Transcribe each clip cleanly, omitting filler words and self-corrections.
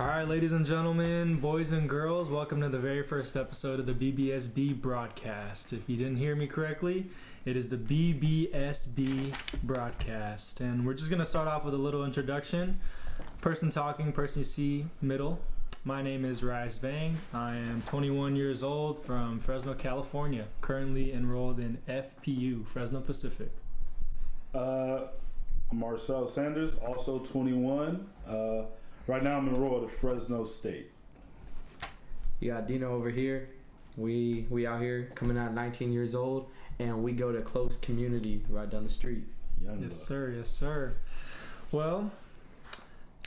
All right, ladies and gentlemen, boys and girls, welcome to the very first episode of the BBSB broadcast. If you didn't hear me correctly, it is the BBSB broadcast. And we're just going to start off with a little introduction. Person talking, person you see, middle. My name is Rise Vang. I am 21 years old from Fresno, California, currently enrolled in FPU, Fresno Pacific. I'm Marcel Sanders, also 21. Right now I'm enrolled at Fresno State. You got Dino over here. We out here coming out 19 years old, and we go to close community right down the street. Yes, sir. Yes, sir. Well,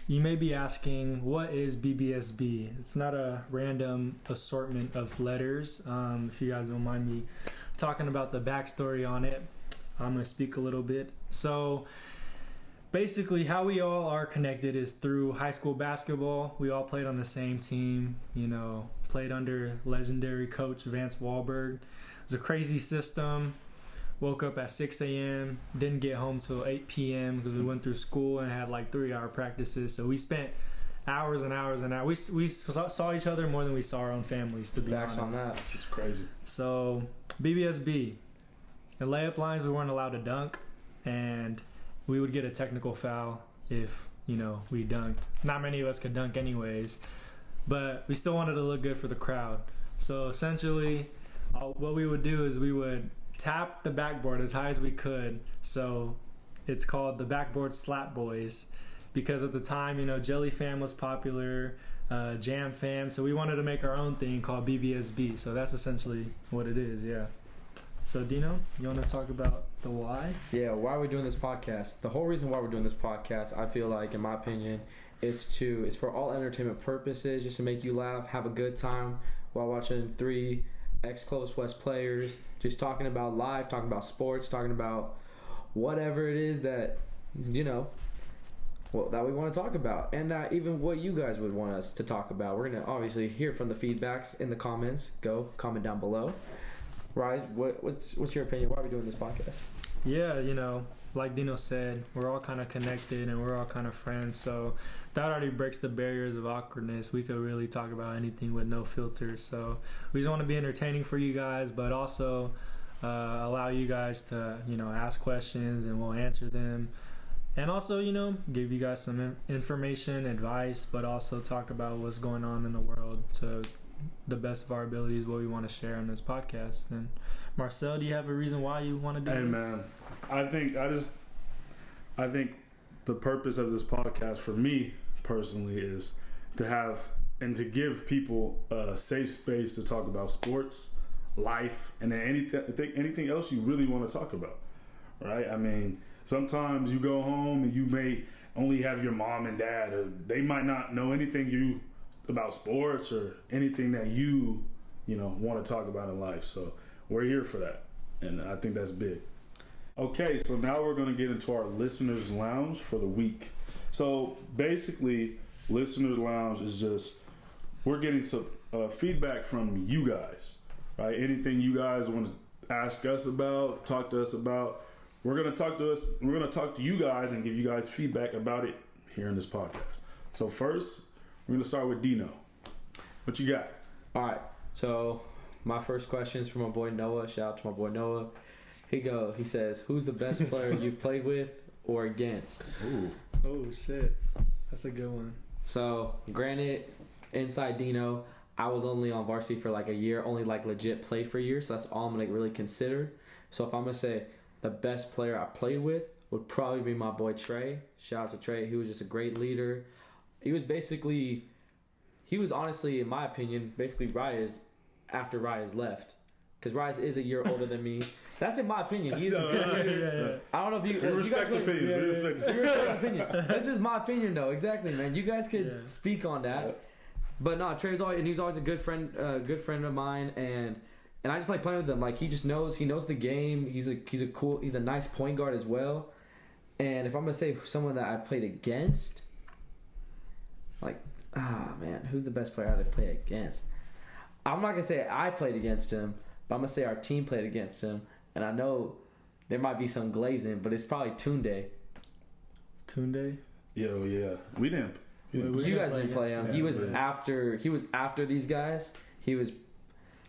you may be asking, what is BBSB? It's not a random assortment of letters. If you guys don't mind me talking about the backstory on it, I'm going to speak a little bit. So, basically, how we all are connected is through high school basketball. We all played on the same team, played under legendary coach Vance Wahlberg. It was a crazy system. Woke up at 6 a.m., didn't get home till 8 p.m. because we went through school and had like 3-hour practices. So we spent hours and hours and hours. We saw each other more than we saw our own families, to be honest. On that. It's crazy. So, BBSB. In layup lines, we weren't allowed to dunk, and we would get a technical foul if, we dunked. Not many of us could dunk anyways, but we still wanted to look good for the crowd. So essentially, what we would do is we would tap the backboard as high as we could. So it's called the Backboard Slap Boys because at the time, Jelly Fam was popular, Jam Fam. So we wanted to make our own thing called BBSB. So that's essentially what it is, yeah. So, Dino, you want to talk about the why? Yeah, why are we doing this podcast? The whole reason why we're doing this podcast, I feel like, in my opinion, it's for all entertainment purposes, just to make you laugh, have a good time while watching three ex-Close West players, just talking about life, talking about sports, talking about whatever it is that, that we want to talk about, and that even what you guys would want us to talk about. We're going to obviously hear from the feedbacks in the comments. Go comment down below. Rise, what's your opinion? Why are we doing this podcast? Yeah, like Dino said, we're all kind of connected and we're all kind of friends. So that already breaks the barriers of awkwardness. We could really talk about anything with no filters. So we just want to be entertaining for you guys, but also allow you guys to, ask questions and we'll answer them. And also, give you guys some information, advice, but also talk about what's going on in the world to the best of our abilities, what we want to share on this podcast. And Marcel, do you have a reason why you want to do this? Hey man, I think the purpose of this podcast for me personally is to have and to give people a safe space to talk about sports, life, and then anything else you really want to talk about, right? I mean, sometimes you go home and you may only have your mom and dad, or they might not know anything about sports or anything that you want to talk about in life. So we're here for that, and I think that's big. Okay, so now we're going to get into our listeners lounge for the week. So basically, listeners lounge is just we're getting some feedback from you guys, right? Anything you guys want to ask us about, talk to us about, we're going to talk to you guys and give you guys feedback about it here in this podcast. So first, we're going to start with Dino. What you got? All right. So my first question is from my boy Noah. Shout out to my boy Noah. He says, who's the best player you've played with or against? Ooh. Oh, shit. That's a good one. So, granted, inside Dino, I was only on varsity for like a year, only like legit played for a year. So that's all I'm going to really consider. So if I'm going to say the best player I played with would probably be my boy Trey. Shout out to Trey. He was just a great leader. He was honestly, in my opinion, basically Rise after Rise left. Because Rise is a year older than me. That's in my opinion. He's yeah. I don't know if you respect guys opinions. We respect opinions. That's just my opinion, though. Exactly, man. You guys could speak on that. Yeah. But no, Trey's he's always a good friend of mine, and I just like playing with him. Like he knows the game. He's a nice point guard as well. And if I'm gonna say someone that I played against, man, who's the best player I played against? I'm not gonna say I played against him, but I'm gonna say our team played against him. And I know there might be some glazing, but it's probably Tunde. Tunde? Yeah. We didn't You guys didn't play him. Yeah, He was after these guys. He was an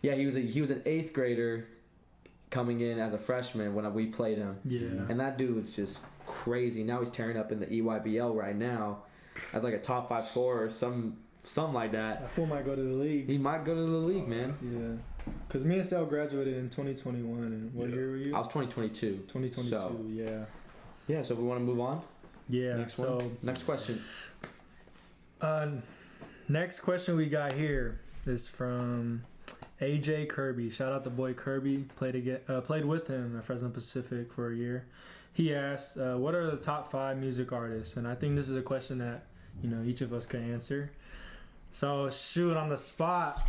8th grader coming in as a freshman when we played him. Yeah. And that dude was just crazy. Now he's tearing up in the EYBL right now as like a top 5 scorer or something like that. That fool might go to the league. He might go to the league, man. Yeah. Because me and Sal graduated in 2021. And what year were you? I was 2022. 2022, So, yeah. yeah, so we want to move on. Yeah. Next so one. Next question. Next question we got here is from AJ Kirby. Shout out the boy Kirby. Played with him at Fresno Pacific for a year. He asked, "What are the top 5 music artists?" And I think this is a question that each of us could answer. So shoot, on the spot.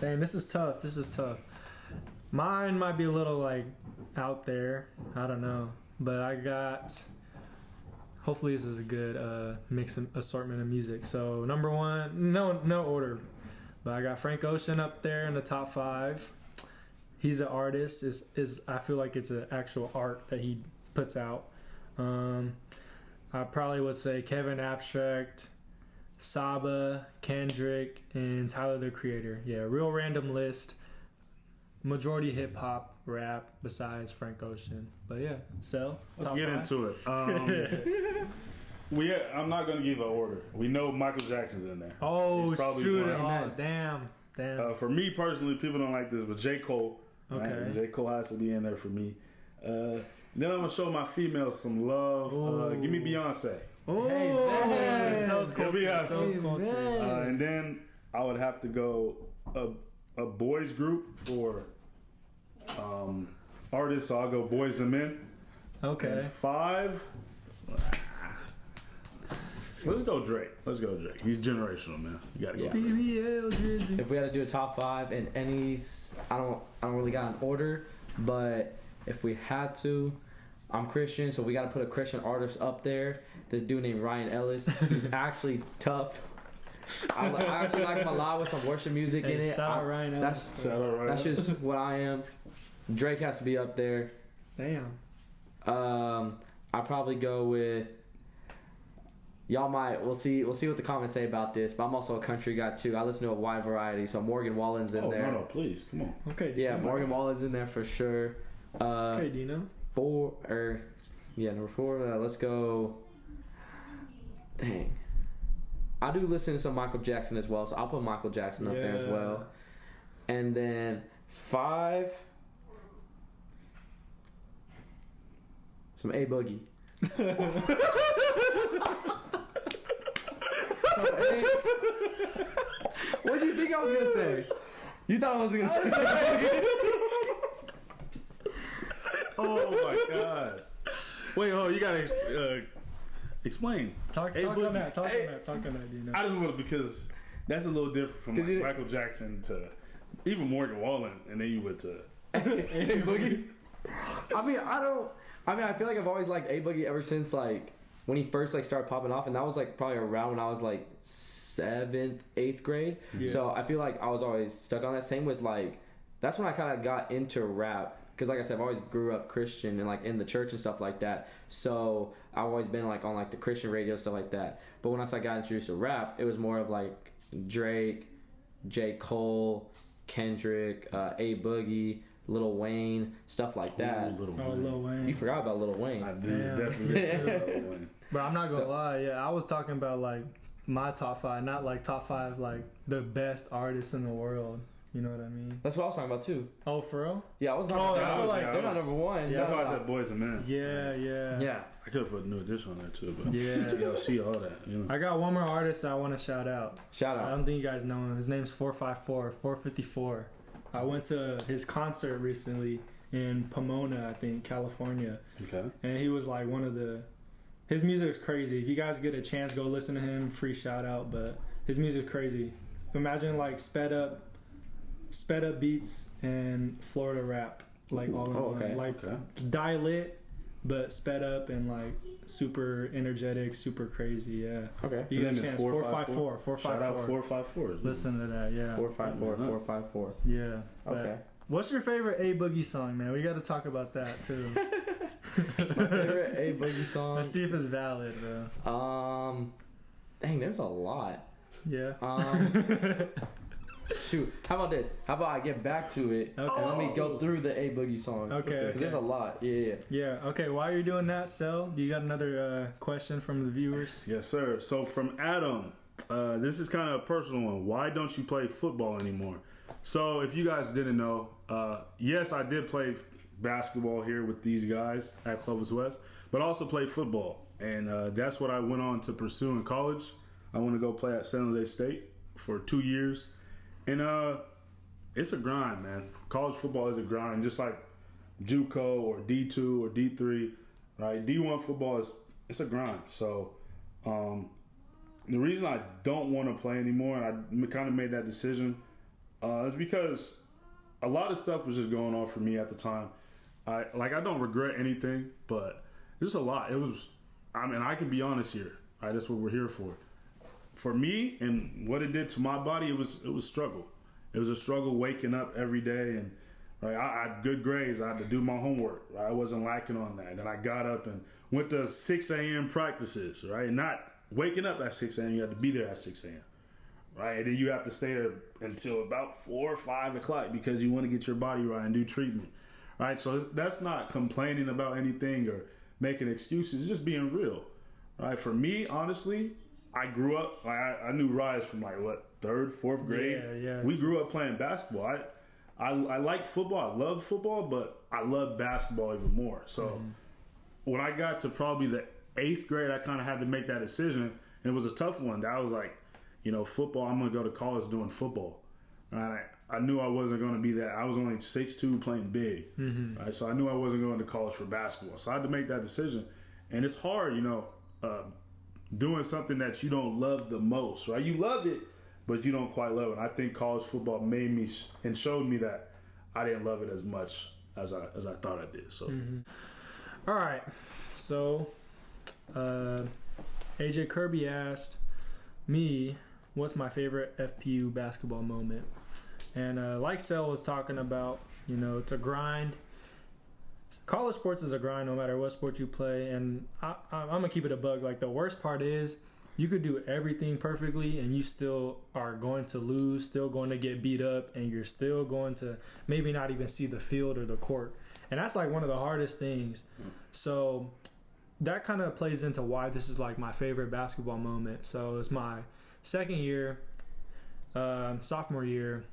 Dang, this is tough. Mine might be a little like out there. I don't know, but I got. Hopefully this is a good mix and assortment of music. So number 1, no order, but I got Frank Ocean up there in the top 5. He's an artist. Is I feel like it's an actual art that he puts out. I probably would say Kevin Abstract, Saba, Kendrick, and Tyler the Creator. Yeah, real random list. Majority hip hop, rap, besides Frank Ocean. But yeah, so let's get into it. I'm not gonna give an order. We know Michael Jackson's in there. Oh shoot! one. Oh damn. For me personally, people don't like this, but J. Cole. Okay. Right? J. Cole has to be in there for me. Then I'm gonna show my females some love. Give me Beyonce. Oh, hey, sounds culture. And then I would have to go a boys group for artists. So I'll go Boys and Men. Okay. And 5. Let's go Drake. He's generational, man. You gotta go. BBL. If we had to do a top 5 in any, I don't really got an order, but if we had to, I'm Christian, so we got to put a Christian artist up there. This dude named Ryan Ellis. He's actually tough. I actually like him a lot with some worship music in it. Shout out Ryan Ellis. That's just what I am. Drake has to be up there. Damn. I'd probably go with. Y'all might. We'll see what the comments say about this. But I'm also a country guy too. I listen to a wide variety. So Morgan Wallen's in there. No, please, come on. Okay. Yeah, Morgan Wallen's in there for sure. Okay, Dino. Number 4. Let's go. Dang. I do listen to some Michael Jackson as well, so I'll put Michael Jackson up there as well. And then 5, some A Boogie. What do you think I was gonna say? You thought I was gonna say? Oh my god! Wait, you gotta explain. Talk on that. Talk on that, Dino. I just want to, because that's a little different from like Michael Jackson to even Morgan Wallen, and then you went to A Boogie. I feel like I've always liked A Boogie ever since like when he first like started popping off, and that was like probably around when I was like 7th, 8th grade. Yeah. So I feel like I was always stuck on that. Same with like, that's when I kind of got into rap. Because like I said, I've always grew up Christian and like in the church and stuff like that. So I've always been like on like the Christian radio, stuff like that. But once I got introduced to rap, it was more of like Drake, J. Cole, Kendrick, A Boogie, Lil Wayne, stuff like that. Lil Wayne. You forgot about Lil Wayne. I did definitely forgot about Lil Wayne. But I'm not gonna lie, I was talking about like my top 5, not like top 5 like the best artists in the world. You know what I mean? That's what I was talking about too. Oh, for real? Yeah, I was talking about. I feel like they're not number 1. Yeah, that's why I said Boys and Men. Yeah. I could have put New Edition on there too, but yeah, see all that. I got one more artist I want to shout out. I don't think you guys know him. His name's 454. I went to his concert recently in Pomona, I think, California. Okay. And he was like his music is crazy. If you guys get a chance, go listen to him. Free shout out, but his music's crazy. Imagine like sped up beats and Florida rap, like all in one. Like die lit, but sped up and like super energetic, super crazy. Yeah. Okay. You get a chance. 454. Shout out 454. Listen to that. Yeah. 454. Yeah. Okay. What's your favorite A Boogie song, man? We got to talk about that too. My favorite A Boogie song. Let's see if it's valid, bro. Dang, there's a lot. Yeah. Shoot. How about this? How about I get back to it and let me go through the A Boogie songs? Okay. Because there's a lot. Yeah. Yeah. Okay. While you're doing that, Sel, do you got another question from the viewers? Yes, sir. So from Adam, this is kind of a personal one. Why don't you play football anymore? So if you guys didn't know, yes, I did play basketball here with these guys at Clovis West, but I also played football. And that's what I went on to pursue in college. I want to go play at San Jose State for 2 years. And it's a grind, man. College football is a grind, just like JUCO or D2 or D3, right? D1 football it's a grind. So the reason I don't want to play anymore, and I kind of made that decision, is because a lot of stuff was just going on for me at the time. I don't regret anything, but there's a lot. I can be honest here. Right? That's what we're here for. For me and what it did to my body, it was struggle. It was a struggle waking up every day, and right, I had good grades. I had to do my homework. Right? I wasn't lacking on that. And I got up and went to 6 a.m. practices. Right, and not waking up at 6 a.m. You had to be there at 6 a.m. Right, and then you have to stay there until about 4 or 5 o'clock because you want to get your body right and do treatment. Right, so that's not complaining about anything or making excuses. It's just being real. Right, for me, honestly, I grew up, I knew Rise from 3rd, 4th grade. Yeah. We grew up playing basketball. I liked football. I loved football, but I loved basketball even more. So when I got to probably the 8th grade, I kind of had to make that decision. And it was a tough one. That was football, I'm going to go to college doing football. Right? I knew I wasn't going to be that. I was only 6'2", playing big. Right? So I knew I wasn't going to college for basketball. So I had to make that decision. And it's hard, doing something that you don't love the most, right? You love it, but you don't quite love it. And I think college football made me and showed me that I didn't love it as much as I thought I did. So, All right. So, AJ Kirby asked me, "What's my favorite FPU basketball moment?" And like Sel was talking about, it's a grind. College sports is a grind no matter what sport you play, and I'm gonna keep it a bug. Like, the worst part is you could do everything perfectly and you still are going to lose, still going to get beat up, and you're still going to maybe not even see the field or the court. And that's like one of the hardest things. So that kind of plays into why this is like my favorite basketball moment. So it's my second year, sophomore year,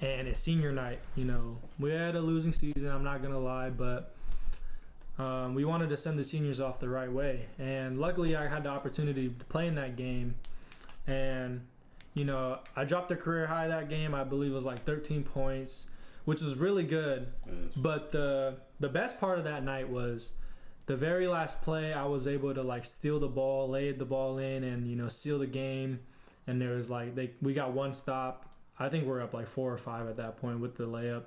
and it's senior night. We had a losing season, I'm not gonna lie, but we wanted to send the seniors off the right way. And luckily I had the opportunity to play in that game, and I dropped a career high that game. I believe it was like 13 points, which was really good. But the best part of that night was the very last play. I was able to steal the ball, lay the ball in, and seal the game. And there was we got one stop. I think we're up 4 or 5 at that point with the layup.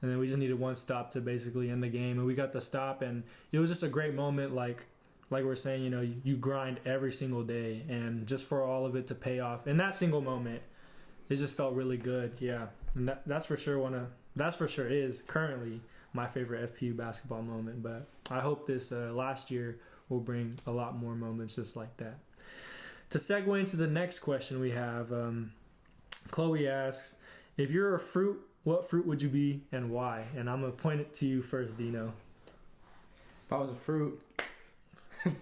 And then we just needed one stop to basically end the game. And we got the stop, and it was just a great moment. Like we're saying, you grind every single day, and just for all of it to pay off in that single moment, it just felt really good. Yeah. And that's for sure is currently my favorite FPU basketball moment. But I hope this last year will bring a lot more moments just like that. To segue into the next question we have, Chloe asks, if you're a fruit, what fruit would you be and why? And I'm going to point it to you first, Dino. If I was a fruit, I'm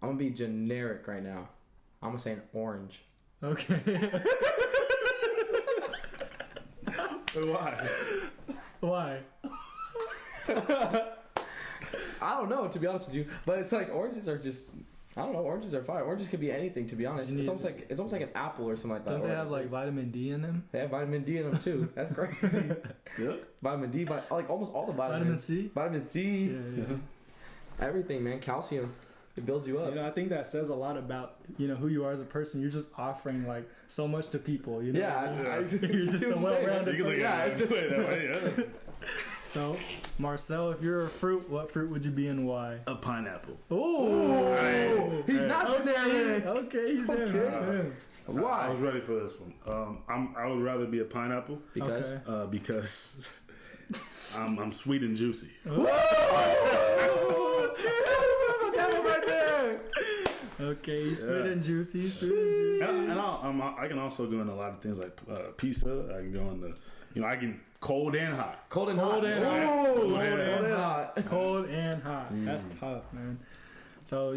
going to be generic right now. I'm going to say an orange. Okay. Why? Why? I don't know, to be honest with you, but it's oranges are just, I don't know, oranges are fire. Oranges could be anything, to be honest. It's almost like an apple or something like that. Don't they have vitamin D in them? They have vitamin D in them too. That's crazy. Yeah. Vitamin D, almost all the vitamins. Vitamin C. Yeah. Everything, man. Calcium. It builds you up. I think that says a lot about who you are as a person. You're just offering so much to people. Yeah, you're just so well-rounded. You can look at it that way, yeah. So, Marcel, if you're a fruit, what fruit would you be and why? A pineapple. Oh, right. He's not generic. Okay, he's him. Why? I was ready for this one. I would rather be a pineapple Because because I'm sweet and juicy. That was right there. Okay, sweet and juicy, sweet and juicy. And I can also go into a lot of things like pizza. I can go into, I can cold and hot. Cold and Cold hot. and hot. Cold Cold and and hot. Cold and hot. That's tough, man. So,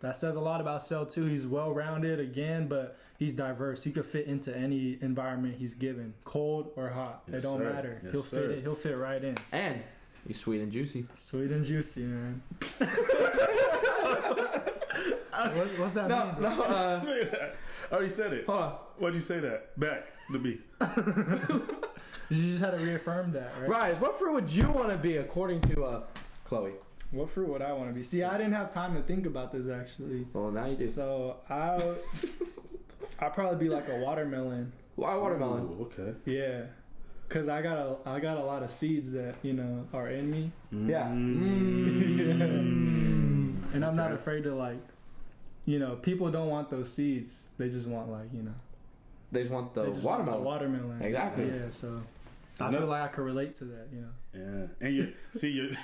that says a lot about Cell too. He's well-rounded again, but he's diverse. He could fit into any environment he's given, cold or hot. Yes, it don't sir. matter. Yes, He'll sir. fit it. He'll fit right in. And he's sweet and juicy. Sweet and juicy, man. What's that mean? Bro? Say that. Oh, you said it. Hold on. Why'd you say that? Back to me. You just had to reaffirm that, right? Right. What fruit would you want to be according to Chloe? What fruit would I want to be? See, I didn't have time to think about this actually. Well, now you do. So I'd probably be like a watermelon. Why watermelon? Ooh, okay. Yeah, cause I got a lot of seeds that are in me, Yeah. and I'm not afraid to people don't want those seeds. They just want They just want the they just watermelon. Want the watermelon. Exactly. Yeah. So I feel like I could relate to that. Yeah, and you see you.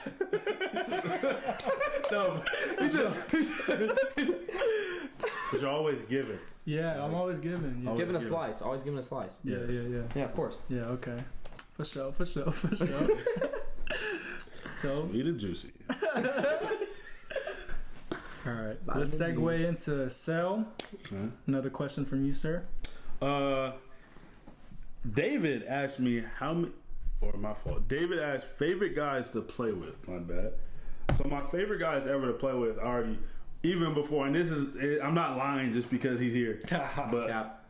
No, but you're always giving. Yeah, I'm always giving. Yeah. Giving a slice. Always giving a slice. Yeah, Yes. Yeah, of course. Yeah. Okay. For sure. So. Sweet and juicy. All right. Let's segue into Cell. Okay. Another question from you, sir. David asked me my fault. David asked favorite guys to play with. My bad. So my favorite guys ever to play with already, even before, and I'm not lying just because he's here. But Cap.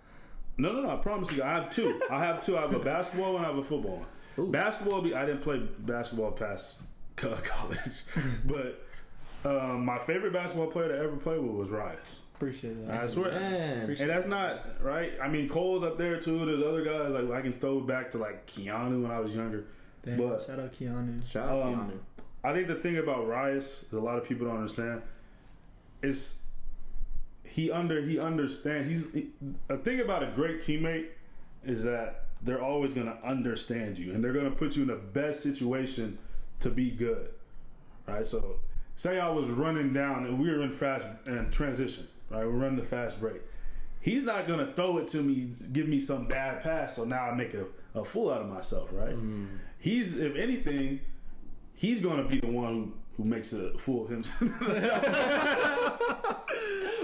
no, I promise you, I have two. I have a basketball one, I have a football one. Ooh. Basketball, I didn't play basketball past college, but my favorite basketball player to ever play with was Rice. Appreciate that. I swear. Man. And that's not right. I mean, Cole's up there too. There's other guys like I can throw back to like Keanu when I was younger. Damn, But shout out Keanu. Shout out Keanu. I think the thing about Rice is a lot of people don't understand is he understands. A thing about a great teammate is that they're always going to understand you and they're going to put you in the best situation to be good. Right? So say I was running down and we were in fast and transition. Right? We're running the fast break. He's not going to throw it to me, give me some bad pass, so now I make a fool out of myself, right? He's, if anything, he's going to be the one who makes a fool of himself.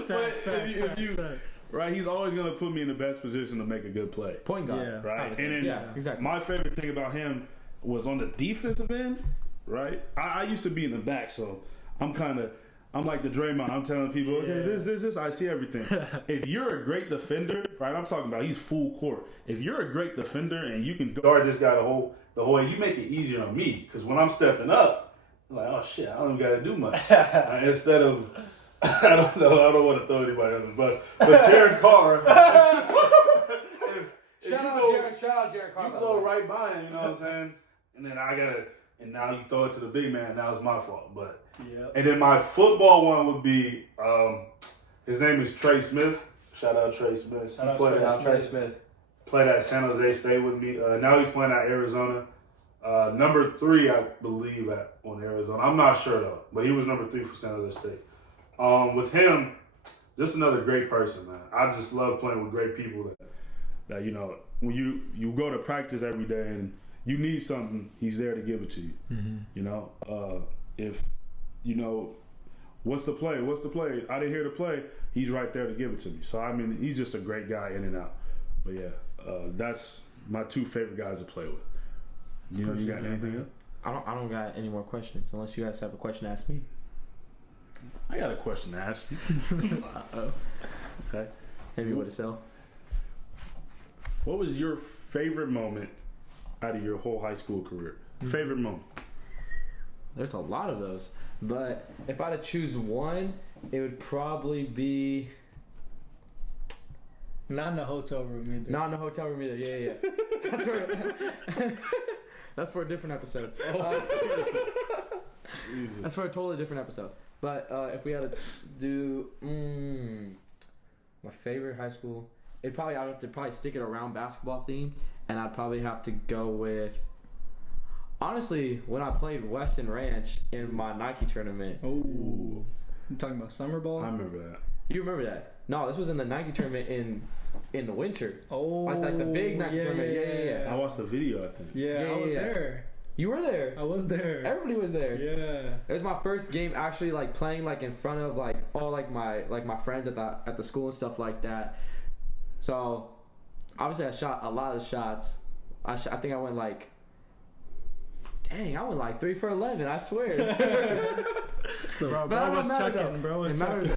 Facts. Right? He's always going to put me in the best position to make a good play. Point guard. Yeah. Right? And then Yeah, exactly. my favorite thing about him was on the defensive end, right? I used to be in the back, so I'm like the Draymond. I'm telling people, okay, this, I see everything. If you're a great defender, right? I'm talking about he's full court. If you're a great defender and you can guard this guy the whole way, you make it easier on me. Because when I'm stepping up, I'm like, oh shit, I don't got to do much. Instead of, I don't want to throw anybody under the bus, but Jared Carr. Shout out Jared Carr. You go right by him, you know what I'm saying? And then and now you throw it to the big man. Now it's my fault, but. Yeah. And then my football one would be, his name is Trey Smith. Shout out Trey Smith. Shout out Trey Smith. Played at San Jose State with me. Now he's playing at Arizona. Number 3, I believe, on Arizona. I'm not sure though, but he was number 3 for San Jose State. With him, just another great person, man. I just love playing with great people that when you go to practice every day and you need something, he's there to give it to you. Mm-hmm. If what's the play? I didn't hear the play. He's right there to give it to me. So, I mean, he's just a great guy in and out. But, yeah, that's my 2 favorite guys to play with. You got anything else? I don't got any more questions unless you guys have a question to ask me. I got a question to ask you. Uh-oh. Okay. Maybe what to sell. What was your favorite moment out of your whole high school career? Favorite moment? There's a lot of those. But if I had to choose one, it would probably be... Not in the hotel room either. Not in the hotel room either. Yeah. That's for a different episode. That's for a totally different episode. But if we had to do my favorite high school, I'd have to stick it around basketball theme, and I'd probably have to go with Honestly, when I played Weston Ranch in my Nike tournament. Oh, you talking about summer ball? I remember that. You remember that? No, this was in the Nike tournament in the winter. Oh, like the big Nike tournament. Yeah. I watched the video, I think. Yeah, I was there. You were there. I was there. Everybody was there. Yeah. It was my first game actually like playing like in front of like all like my friends at the school and stuff like that. So obviously I shot a lot of shots. I think I went like. Dang, I went like 3 for 11. I swear. Bro was checking. Bro was checking.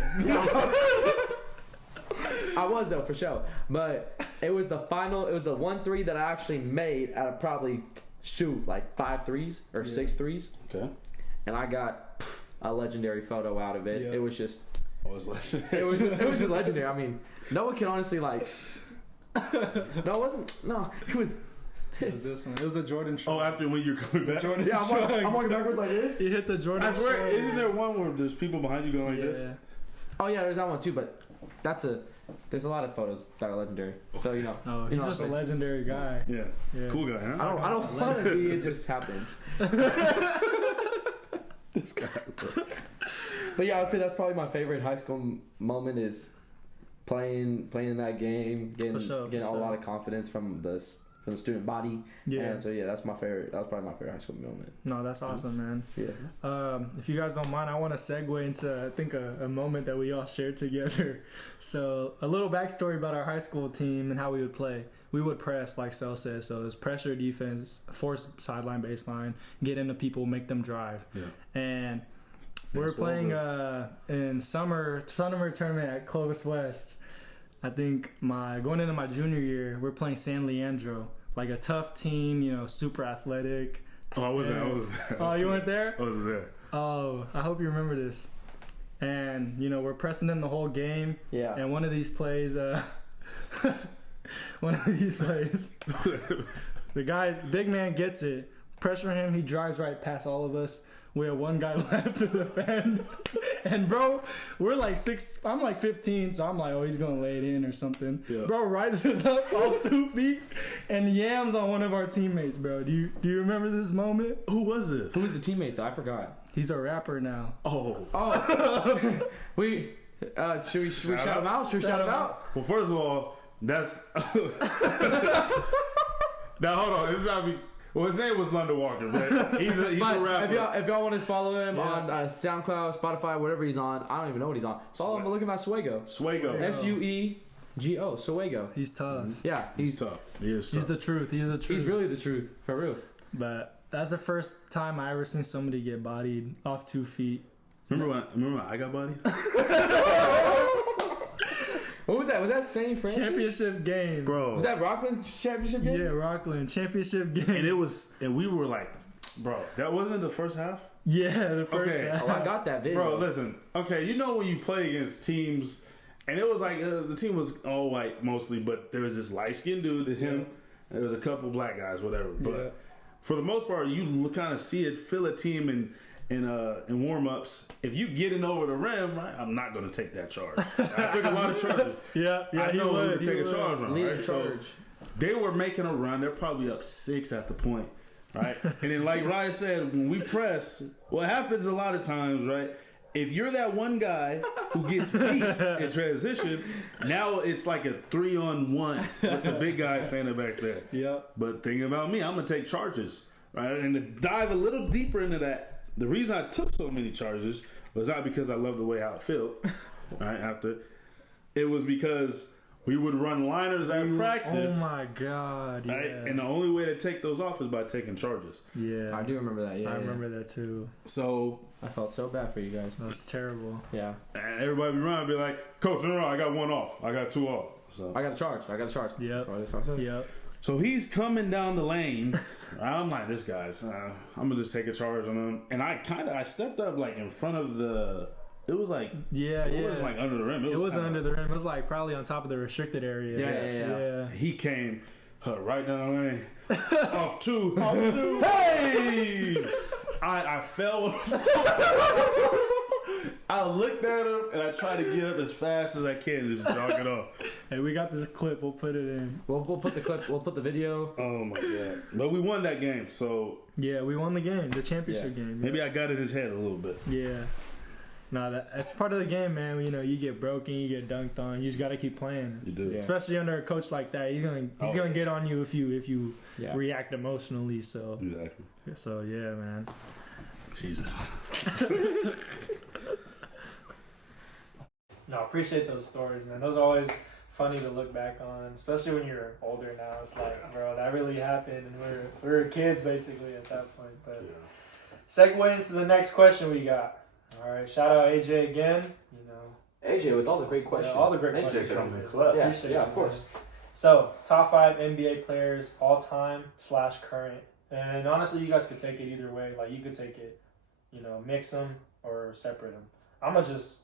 I was though for sure, but it was the final. It was the 1 3 that I actually made out of probably like 5 threes or 6 threes. Okay. And I got a legendary photo out of it. Yeah. It was just. It was legendary. It was just legendary. I mean, no one can honestly like. No, it wasn't. No, it was. It was this one. It was the Jordan Oh, shrug. after when you're coming back? Jordan Yeah, shrug. I'm walking backwards like this. He hit the Jordan I swear, shrug. isn't there one where there's people behind you going like this? Oh yeah, there's that one too, but there's a lot of photos that are legendary. So you know. Oh, you he's know just a what I'm saying. legendary guy. Yeah. Yeah. Cool guy, huh? I don't want to be. It just happens. This guy, bro. But yeah, I would say that's probably my favorite high school moment is playing in that game, getting a lot of confidence from the student body. Yeah. And so yeah, that's my favorite. That was probably my favorite high school moment. No, that's awesome, man. Yeah. If you guys don't mind, I want to segue into I think a moment that we all shared together. So a little backstory about our high school team and how we would play. We would press like Sel said. So it's pressure, defense, force sideline, baseline, get into people, make them drive. Yeah. And we were playing in summer tournament at Clovis West. I think going into my junior year, we're playing San Leandro, like a tough team, you know, super athletic. Oh, I wasn't there. Oh, you weren't there? I was there. Oh, I hope you remember this. And you know, we're pressing them the whole game. Yeah. And one of these plays, the guy, big man, gets it. Pressure him. He drives right past all of us. We have one guy left to defend. And bro, we're like 6. I'm like 15, so I'm like, oh, he's gonna lay it in or something. Yeah. Bro rises up off 2 feet and yams on one of our teammates. Bro, do you remember this moment? Who was this? Who was the teammate though? I forgot. He's a rapper now. Oh. We should we shout him out? Should we shout him out? Well, first of all, that's. Now hold on. This is how we. Well, his name was London Walker, right? He's a rapper. If y'all want to follow him on SoundCloud, Spotify, whatever he's on, I don't even know what he's on. Follow him, but look at my Suego. Suego. Suego. Suego. He's tough. Yeah, He's tough. He is tough. He's the truth. He's the truth. He's really the truth, for real. But that's the first time I ever seen somebody get bodied off 2 feet. Remember when I got bodied? What was that? Was that St. Francis? Championship game. Bro. Was that Rockland championship game? Yeah, Rockland. Championship game. And we were like, bro, that wasn't the first half? Yeah, the first half. Oh, I got that video. Bro, listen. Okay, you know when you play against teams, and it was like, the team was all white mostly, but there was this light-skinned dude and him. And there was a couple black guys, whatever. But for the most part, you kind of see it, feel a team in warm-ups. If you getting over the rim, right, I'm not going to take that charge. I took a lot of charges. I know who to take a charge on, Lead right? charge. So they were making a run. They're probably up 6 at the point, right? And then like Ryan said, when we press, what happens a lot of times, right, if you're that one guy who gets beat in transition, now it's like a 3-on-1 with the big guy standing back there. Yep. But thinking about me, I'm going to take charges, right? And to dive a little deeper into that, the reason I took so many charges was not because I loved the way how it felt, right, after. It was because we would run liners at practice. Oh my God! Yeah. Right? And the only way to take those off is by taking charges. Yeah, I do remember that. Yeah, I remember that too. So I felt so bad for you guys. That's terrible. Yeah. And everybody would run and be like, Coach, no, I got 1 off. I got 2 off. So I got a charge. Yep. Yep. So he's coming down the lane. I'm like, this guy's. I'm gonna just take a charge on him. And I stepped up like in front of the. It was like it wasn't like under the rim. It wasn't under the rim. It was like probably on top of the restricted area. Yeah. He came right down the lane. off 2. Off 2. Hey! I fell. I looked at him and I tried to get up as fast as I can and just jog it off. Hey, we got this clip. We'll put it in. We'll put the clip. We'll put the video. Oh my god! But we won that game, so Yeah, we won the game, the championship game. maybe I got in his head a little bit. Yeah. No, that's part of the game, man. You know, you get broken, you get dunked on. You just gotta keep playing. You do. Yeah. Especially under a coach like that, he's gonna get on you if you Yeah. react emotionally. So Exactly. Yeah, man. Jesus. No, appreciate those stories, man. Those are always funny to look back on, especially when you're older now. It's like, bro, that really happened, and we were kids basically at that point. But segue into the next question we got. All right, shout out AJ again. You know, AJ with all the great questions. all the great Thanks, questions. AJ. from the club. Yeah, Appreciate yeah, you, of course. man. So, top 5 NBA players all time / current. And honestly, you guys could take it either way. Like, you could take it, you know, mix them or separate them. I'm going to just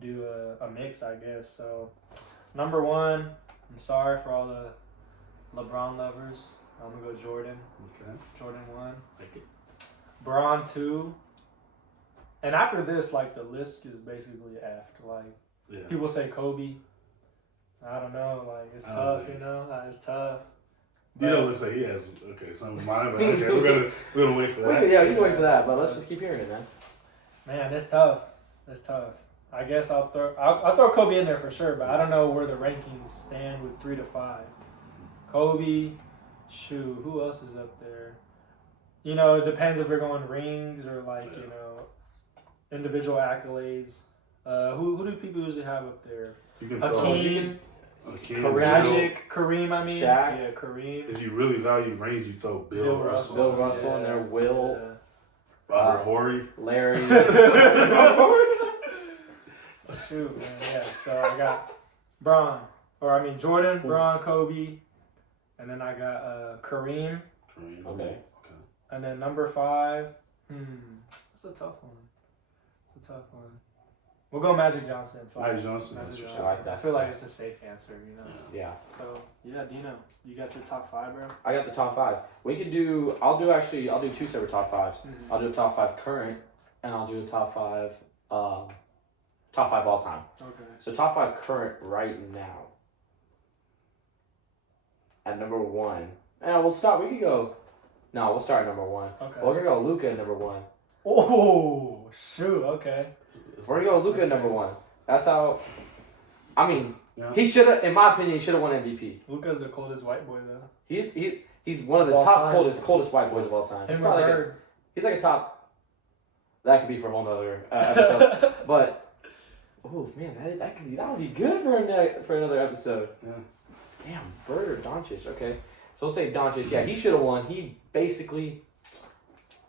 do a mix, I guess. So, number 1, I'm sorry for all the LeBron lovers. I'm going to go Jordan. Okay. Jordan 1. Like it. Bron 2. And after this, like, the list is basically F'd. Like, Yeah. people say Kobe. I don't know. Like, it's I don't tough, think- you know? It's tough. Dino looks like he has some of mine, but okay, we're gonna wait for that. Yeah, you can wait for that, but let's just keep hearing it, man. Man, it's tough. It's tough. I guess I'll throw Kobe in there for sure, but I don't know where the rankings stand with 3 to 5. Kobe, shoot, who else is up there? You know, it depends if we're going rings or like, you know, individual accolades. Who do people usually have up there? You can Hakeem, Hakeem, Magic, Kareem, I mean. Shaq. Yeah, Kareem. If you really value rings, you throw Bill Bill Russell, Bill Russell in there, Will, Robert Horry. Larry. Shoot, man, yeah. So I got Jordan, Bron, Kobe, and then I got Kareem, Okay. and then number 5. It's a tough one. We'll go Magic Johnson. 5. Magic Johnson. Magic That's Johnson. I like that. I feel like it's a safe answer, you know. Yeah. So yeah, Dino, you got your top 5, bro. I got the top 5. We could do. I'll do 2 separate top 5s. Mm-hmm. I'll do a top 5 current, and I'll do a top 5 all time. Okay. So top 5 current right now. At number 1, and we'll start. We could go. No, we'll start at number 1. Okay. We're gonna go Luka at number 1. Oh shoot. Okay. We're gonna go Luka at number 1. That's how. I mean, Yeah. he should have, in my opinion, he should have won MVP. Luka's the coldest white boy though. He's one of the All top time. coldest white boys of all time. Him He's probably and like Bird. he's like a top. That could be for a whole nother episode. But oh man, that would be good for another episode. Yeah. Damn, Bird or Doncic? Okay, so we'll say Doncic. Yeah, he should have won. He basically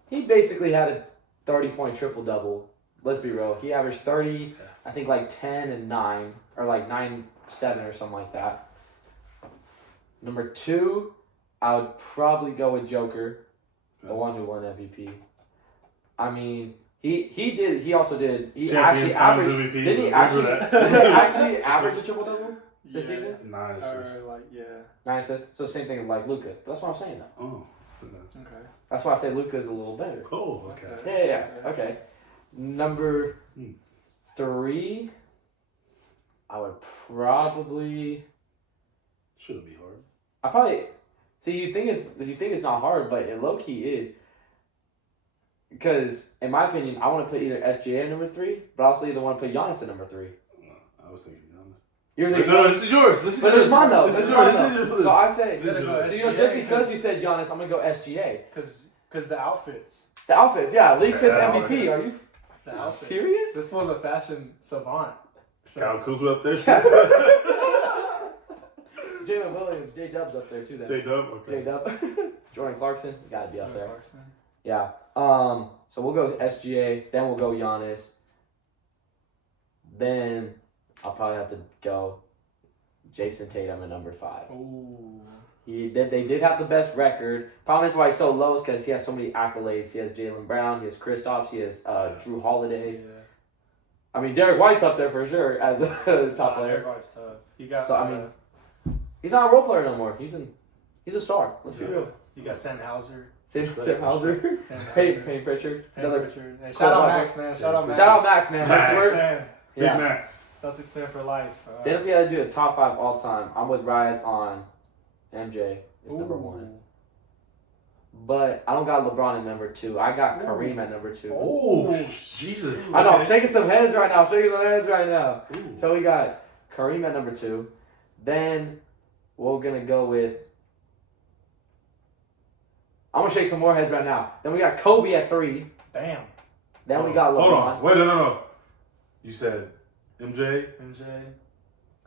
had a 30-point triple double. Let's be real. He averaged 30, I think like 10 and 9, or like 9, 7 or something like that. Number 2, I would probably go with Joker, the one who won MVP. I mean, he also did. He Champion actually Finals averaged. MVP, Did he remember actually average a triple double this Yeah. season? 9 assists. Or like yeah. 9 assists. So same thing like Luka. That's what I'm saying though. Oh. Okay. Okay. That's why I say Luka's a little better. Oh. Okay. Yeah. Okay. Number 3, I would probably. Should be hard. I probably see. You think it's not hard, but it low key is. Because in my opinion, I want to put either SGA at number 3, but I also either want to put Giannis at number 3. I was thinking Giannis. You're Wait, thinking, no, this is yours. This is but yours. it's mine though. This This is is mine yours. This is though. yours. So I say, You gotta go so you know, just because you said Giannis, I'm gonna go SGA. Because the outfits. The outfits, yeah, league fits Yeah, MVP. Are you The outfits. serious? This was a fashion savant. Kyle Kuzma up there. Jalen Williams, J Dub's up there too. Then J Dub. Okay. J Dub, Jordan Clarkson, gotta be up there. Clarkson. Yeah. So we'll go SGA, then we'll go Giannis. Then I'll probably have to go Jason Tatum at number 5. Ooh. They did have the best record. Problem is why he's so low is because he has so many accolades. He has Jaylen Brown, he has Kristaps, he has Drew Holiday. Yeah. I mean, Derek White's up there for sure as the top player. Everybody's tough. You got. So, I mean, he's not a role player no more. He's a star. Let's be yeah. real. You got Sandhauser. Sam Hauser. Payne Pritchard. Pritchard. Hey, shout out Max, man. Shout out Max. Shout out Max, man. Max. That's worse. Man. Big Max. Celtics fan for life. Then if you had to do a top 5 all time, I'm with Rise on MJ. It's number 1. But I don't got LeBron at number 2. I got Kareem at number 2. Oh, Jesus. I know, I'm shaking some heads right now. Ooh. So we got Kareem at number 2. Then we're going to go with... I'm going to shake some more heads right now. Then we got Kobe at 3. Damn. Then we got LeBron. Hold on. Wait, no. You said MJ,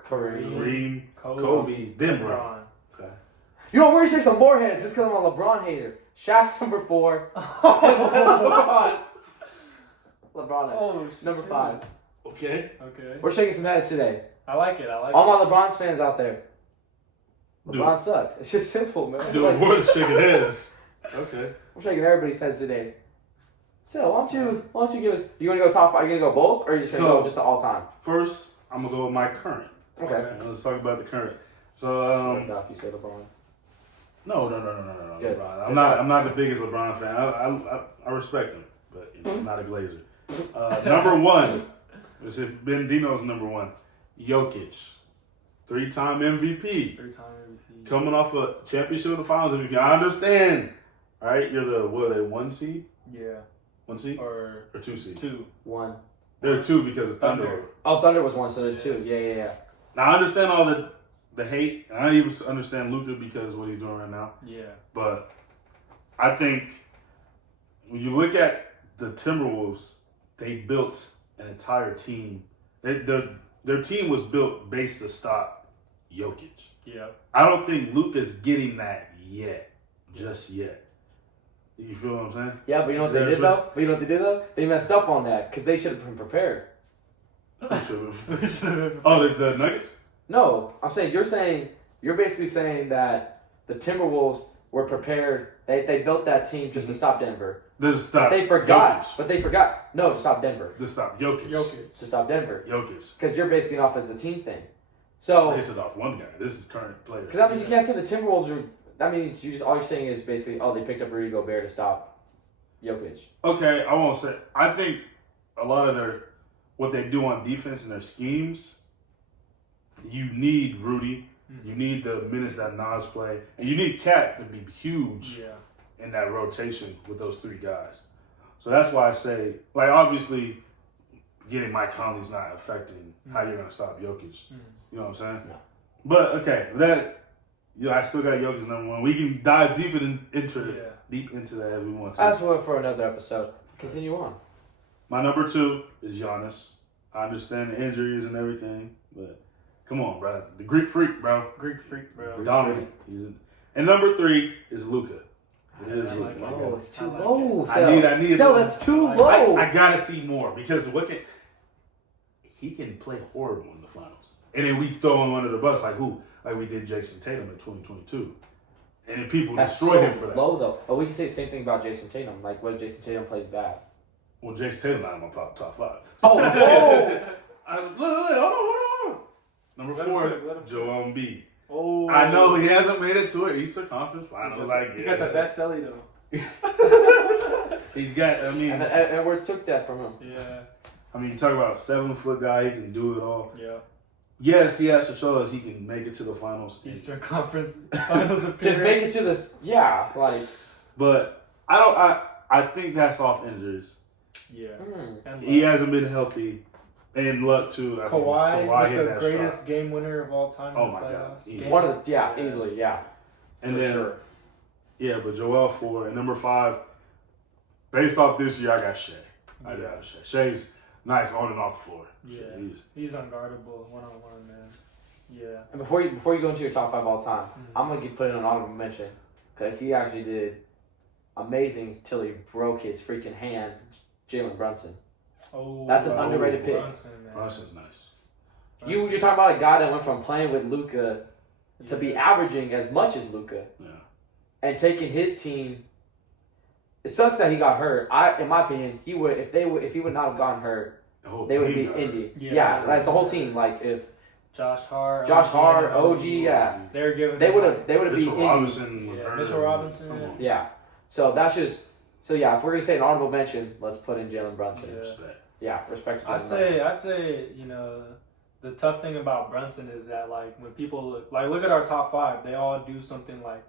Kareem, Kobe, then LeBron. Okay. You know, we're going to shake some more heads just because I'm a LeBron hater. Shaq's number 4. LeBron at number 5. Okay. We're shaking some heads today. I like it. All my LeBron's fans out there. LeBron sucks. It's just simple, man. Dude, we're shaking heads. Okay. I'm shaking everybody's heads today. So why don't you give us? You want to go top 5? Are you gonna go both, or are you just gonna go just the all time? First, I'm gonna go with my current. Okay. Let's talk about the current. So If you say LeBron. No. Good. LeBron. I'm not the biggest LeBron fan. I respect him, but I'm not a Glazer. Number 1, this has been Dino's number 1. Jokic, 3-time MVP. Coming off a championship in the finals MVP. I understand. All right, you're the 1 seed? Yeah. 1 seed? Or 2 seed? 2. 1. They're 2 because of Thunder. Oh, Thunder was 1, so they're 2. Yeah. Now I understand all the hate. I don't even understand Luka because of what he's doing right now. Yeah. But I think when you look at the Timberwolves, they built an entire team. Their team was built based to stop Jokic. Yeah. I don't think Luka's getting that yet. Just yet. You feel what I'm saying? Yeah, but you know what they did though? They messed up on that because they should have been prepared. The Nuggets? No, I'm saying you're basically saying that the Timberwolves were prepared. They built that team just to stop Denver. To stop They forgot. Jokic. But they forgot. No, to stop Denver. To stop Jokic. To stop Denver. Jokic. Because you're basing it off as a team thing. So This is off one guy. This is current players. because that means you can't say the Timberwolves are. That means all you're saying is basically, they picked up Rudy Gobert to stop Jokic. Okay, I won't say. I think a lot of what they do on defense and their schemes, you need Rudy. You need the minutes that Nas play. And you need Cat to be huge in that rotation with those 3 guys. So that's why I say, obviously, getting Mike Conley's not affecting how you're going to stop Jokic. You know what I'm saying? No. But, okay, I still got Jokic number 1. We can dive deep into that as we want to. That's for another episode. Continue on. My number 2 is Giannis. I understand the injuries and everything, but come on, bro. The Greek freak, bro. Dominant. And number 3 is Luka. It is Luka. Oh, it's too low. I need. That's too low. I gotta see more because he can play horrible in the finals, and then we throw him under the bus like who? Like we did Jason Tatum in 2022. And then people destroy him for that. Low though. But we can say the same thing about Jason Tatum. Like what if Jason Tatum plays bad? Well, Jason Tatum not in my top 5. Oh, Hold on. Number 4, Joel Embiid. Oh, I know he hasn't made it to an Eastern Conference Finals. He got the best celly though. He's got. And Edwards took that from him. Yeah. You talk about a 7-foot guy. He can do it all. Yeah. Yes, he has to show us he can make it to the finals. Eastern Conference Finals appearance. Just make it to this. Yeah, But I think that's off injuries. Yeah. He hasn't been healthy. And luck too. Kawhi hit the greatest game winner of all time in the playoffs. God. One of the easily, And then but Joel 4 and number 5. Based off this year, I got Shea. I got Shea. Shea's nice on and off the floor. Yeah, he's unguardable 1-on-1, man. Yeah. And before you go into your top 5 all time, I'm gonna put in an honorable mention because he actually did amazing till he broke his freaking hand. Jalen Brunson. Oh, that's an underrated pick. Brunson's nice. You're talking about a guy that went from playing with Luka to be averaging as much as Luka, and taking his team. It sucks that he got hurt. In my opinion, he would if he would not have gotten hurt, they would be Indy. Yeah, like the whole team. Like if Josh Hart, OG, they would have beat Indy. Robinson was hurt. Mitchell Robinson. Yeah. So that's just if we're gonna say an honorable mention, let's put in Jalen Brunson. Yeah. Respect. Yeah, respect to Jalen I'd say, you know, the tough thing about Brunson is that, like, when people look at our top 5, they all do something like,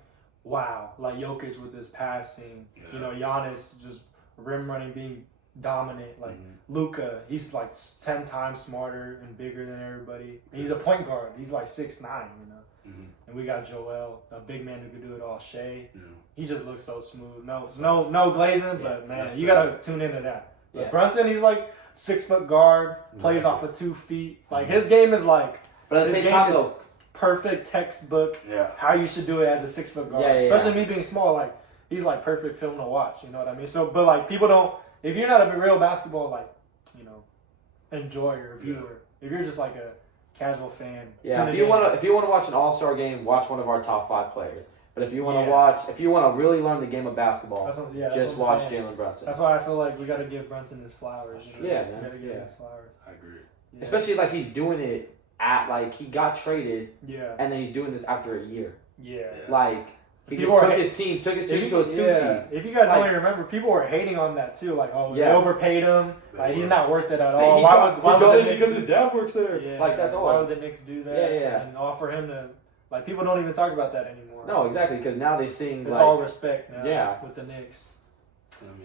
wow, like Jokic with his passing, you know, Giannis just rim running, being dominant, like Luka, he's like 10 times smarter and bigger than everybody. And he's a point guard. He's like 6'9", you know. And we got Joel, a big man who can do it all. Shea, he just looks so smooth. No glazing, but man, you gotta tune into that. But Brunson, he's like 6 foot guard, plays off of 2 feet. Like his game is like, but at the same time, though, perfect textbook. How you should do it as a 6 foot guard. Especially me being small, like he's like perfect film to watch. You know what I mean? So, but like people don't. If you're not a real basketball enjoyer, viewer, if you're just like a casual fan, if you want to watch an all-star game, watch one of our top 5 players. But if you want to really learn the game of basketball, just watch Jalen Brunson. That's why I feel like we got to give Brunson his flowers. You know? We got to give him his flowers. I agree. Yeah. Especially like he's doing it at he got traded. Yeah. And then he's doing this after a year. Yeah. Like he just took his team to his 2 seed. If you guys only remember, people were hating on that too. Like, they overpaid him. Like he's not worth it at all. Why would because his dad works there. Yeah. Like that's all. Why would the Knicks do that? Yeah. And offer him to. Like, people don't even talk about that anymore. No, exactly, because now they're seeing it's all respect now. Yeah. With the Knicks.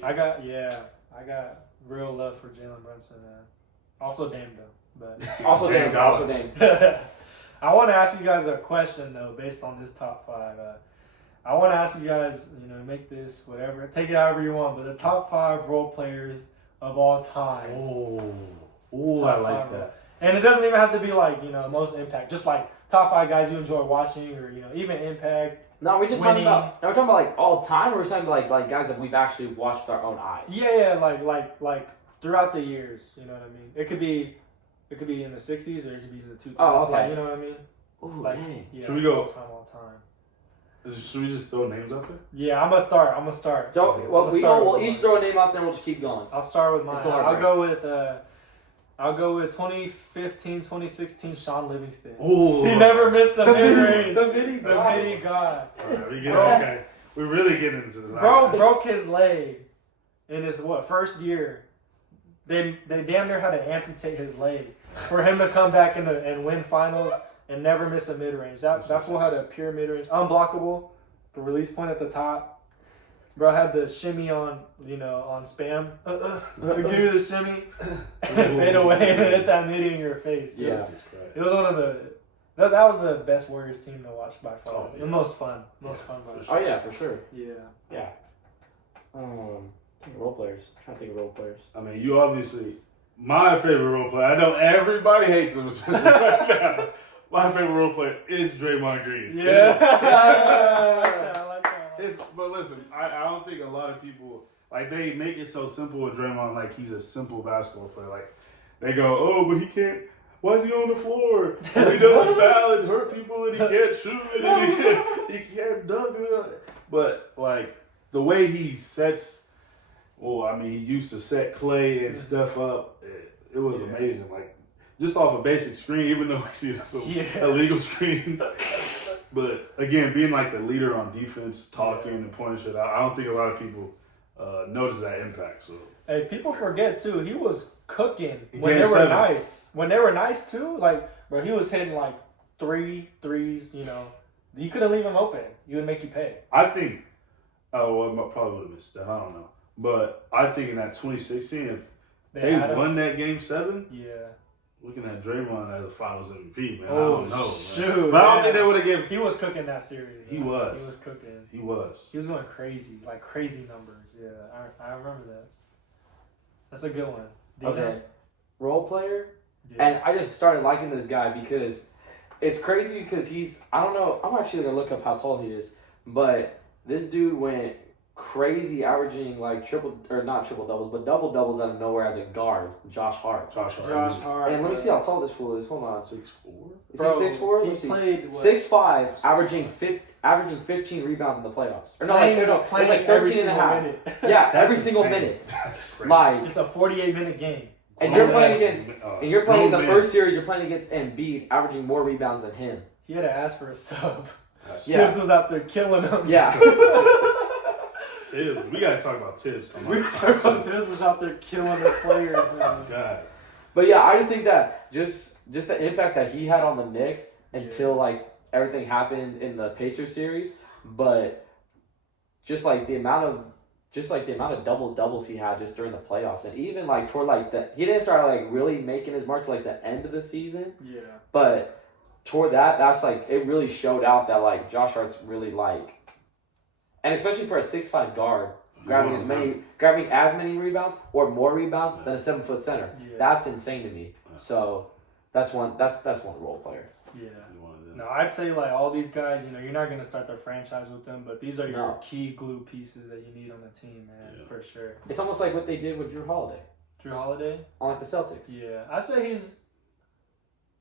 I got real love for Jalen Brunson. Also Dame though, but also Dame. I want to ask you guys a question though, based on this top 5. I want to ask you guys, make this whatever, take it however you want, but the top 5 role players of all time. Oh, I like that. And it doesn't even have to be like, most impact. Just like top 5 guys you enjoy watching, or even impact. No, we're just talking about. We're talking about like all time, or we're talking about like guys that we've actually watched with our own eyes. Yeah, like throughout the years. You know what I mean? It could be in the 60s, or it could be in the 2000s. Oh, okay. Like, you know what I mean? Ooh, dang. Yeah, should we go all time? Should we just throw names out there? Yeah, I'm gonna start. We'll each throw a name out there, and we'll just keep going. I'll start with mine. I'll go with 2015, 2016 Sean Livingston. Oh, he never missed a mid-range. The midi god. Okay. We really get into this. Bro broke his leg in his first year. They damn near had to amputate his leg for him to come back and win finals and never miss a mid-range. That fool had a pure mid-range, unblockable, the release point at the top. Bro had the shimmy on spam. Give you the shimmy and fade away and hit that midi in your face. Yeah. It was one of the. That was the best Warriors team to watch by far. The most fun. By far. Oh yeah, for sure. Yeah. Role players. I'm trying to think of role players. I mean, you obviously my favorite role player. I know everybody hates him, especially right now. My favorite role player is Draymond Green. Yeah. I like that. But listen, I don't think a lot of people they make it so simple with Draymond, like he's a simple basketball player. Like they go, oh, but he can't. Why is he on the floor? He doesn't foul and hurt people, and he can't shoot, and he can't dunk it. But like the way he sets, he used to set Clay and stuff up. It was amazing. Like just off a basic screen, even though I see some illegal screens. But again, being like the leader on defense, talking and pointing shit out, I don't think a lot of people notice that impact. So hey, people forget too. He was cooking when they were nice. When they were nice too, bro, he was hitting like 3 threes. You couldn't leave him open. He would make you pay. I think. I probably would have missed that. I don't know, but I think in that 2016, if they won that Game 7, looking at Draymond as a Finals MVP, man. I don't know. Shoot, but I don't think they would have given. He was cooking that series. He was. He was cooking. He was. He was going crazy, like crazy numbers. Yeah, I remember that. That's a good one. Okay, role player, and I just started liking this guy because it's crazy because I don't know. I'm actually gonna look up how tall he is, but this dude went crazy, averaging like not triple doubles, but double doubles out of nowhere as a guard. Josh Hart. And let me see how tall this fool is. Hold on. 6'4". Is he 6'4"? He played 6'5", averaging 15 rebounds in the playoffs. Or playing it was like 13 and a half. Yeah, every single minute. That's crazy. Like it's a 48-minute game. And you're playing against, in the first series, you're playing against Embiid, averaging more rebounds than him. He had to ask for a sub. Yeah. Tibbs was out there killing him. Yeah. Tibbs. We gotta talk about Tibbs. Tibbs is out there killing his players, man. God. But yeah, I just think that just the impact that he had on the Knicks until like everything happened in the Pacers series, but just like the amount of doubles he had just during the playoffs, and even like toward like he didn't start like really making his mark to like the end of the season. Yeah. But toward that's like it really showed out that like Josh Hart's really like, and especially for a 6'5" guard. Grabbing as many rebounds or more rebounds than a 7-foot center. Yeah. That's insane to me. So that's one role player. Yeah. No, I'd say like all these guys, you're not gonna start their franchise with them, but these are your key glue pieces that you need on the team, man, for sure. It's almost like what they did with Drew Holiday. Drew Holiday? On like the Celtics. Yeah. I'd say he's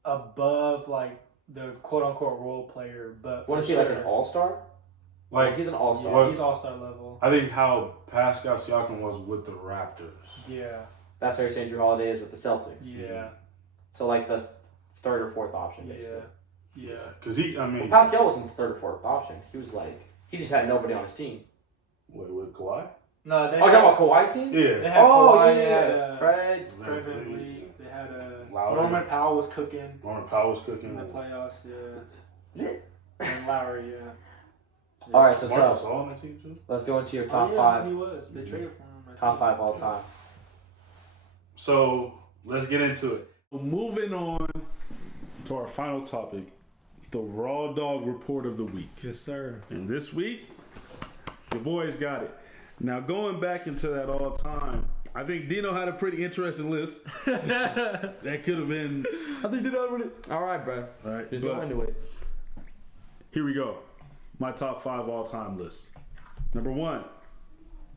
above like the quote unquote role player, but want to see like an all-star? Like he's an all-star. Yeah, he's all-star level. I think how Pascal Siakam was with the Raptors. Yeah. That's how you're saying Drew Holiday is with the Celtics. Yeah. So like the third or fourth option, basically. Yeah. Because Pascal wasn't the third or fourth option. He was like, he just had nobody on his team. With Kawhi? No, they talking about Kawhi's team? Yeah. They had Kawhi, yeah. Fred VanVleet. They had Lowry. Norman Powell was cooking. In the playoffs, yeah. And Lowry, yeah. All right, so on the team too? Let's go into your top five. He was. They traded for him. Top five all time. So let's get into it. Moving on to our final topic, the Raw Dog Report of the Week. Yes, sir. And this week, the boys got it. Now going back into that all time, I think Dino had a pretty interesting list. That could have been. I think Dino already. All right, bro. All right, just go into it. Here we go. My top 5 all-time list. Number 1,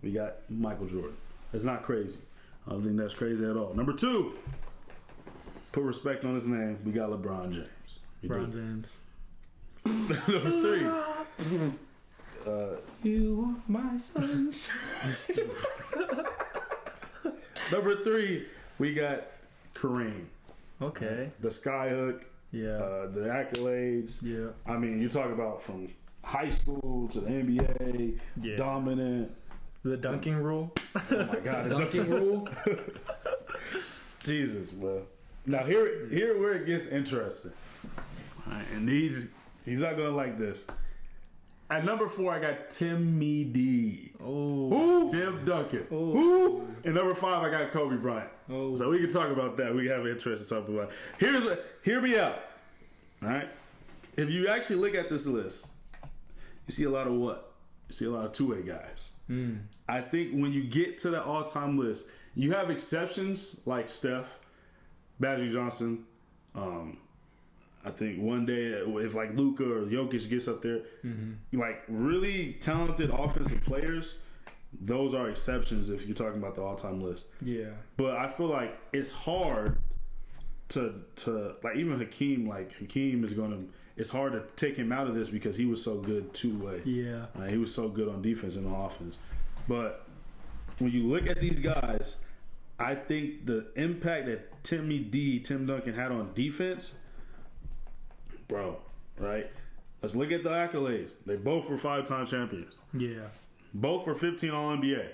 we got Michael Jordan. That's not crazy. I don't think that's crazy at all. Number 2, put respect on his name. We got LeBron James. James. Number 3. You are my sunshine. Number 3, we got Kareem. Okay. The skyhook. Yeah. The accolades. Yeah. I mean, you talk about from high school to the NBA, dominant. The dunking rule. Oh my God, the dunking rule. Jesus, bro. Now here where it gets interesting. All right, and he's not gonna like this. At number 4, I got Timmy D. Oh, Tim Duncan. Oh, and number 5, I got Kobe Bryant. Oh, so we can talk about that. We have interest to talk about. Hear me out. All right. If you actually look at this list, you see a lot of what? You see a lot of two-way guys. I think when you get to the all-time list, you have exceptions like Steph, Magic Johnson. I think one day if like Luka or Jokic gets up there, like really talented offensive players, those are exceptions if you're talking about the all-time list. Yeah. But I feel like it's hard to like even Hakeem. Like Hakeem is gonna. It's hard to take him out of this because he was so good two-way. Yeah. He was so good on defense and on offense. But when you look at these guys, I think the impact that Tim Duncan had on defense, bro, right? Let's look at the accolades. They both were 5-time champions. Yeah. Both were 15 All-NBA,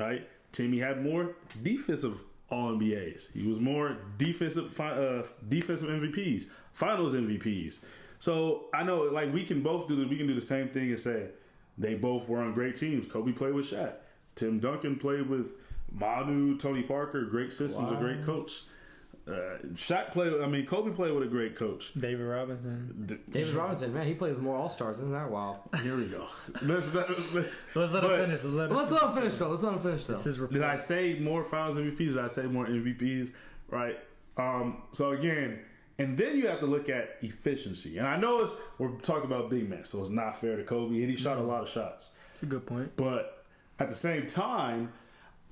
right? Timmy had more defensive All-NBAs. He was more defensive MVPs, finals MVPs. So I know, like, we can both do the same thing and say they both were on great teams. Kobe played with Shaq. Tim Duncan played with Manu, Tony Parker, great systems, a great coach. Kobe played with a great coach. David Robinson, man, he played with more All-Stars. Isn't that wild? Here we go. Let's let him finish. Let's let him finish though. This is Did I say more finals MVPs? Did I say more MVPs? Right. So again, and then you have to look at efficiency. And I know we're talking about big men, so it's not fair to Kobe, and he shot a lot of shots. That's a good point. But at the same time,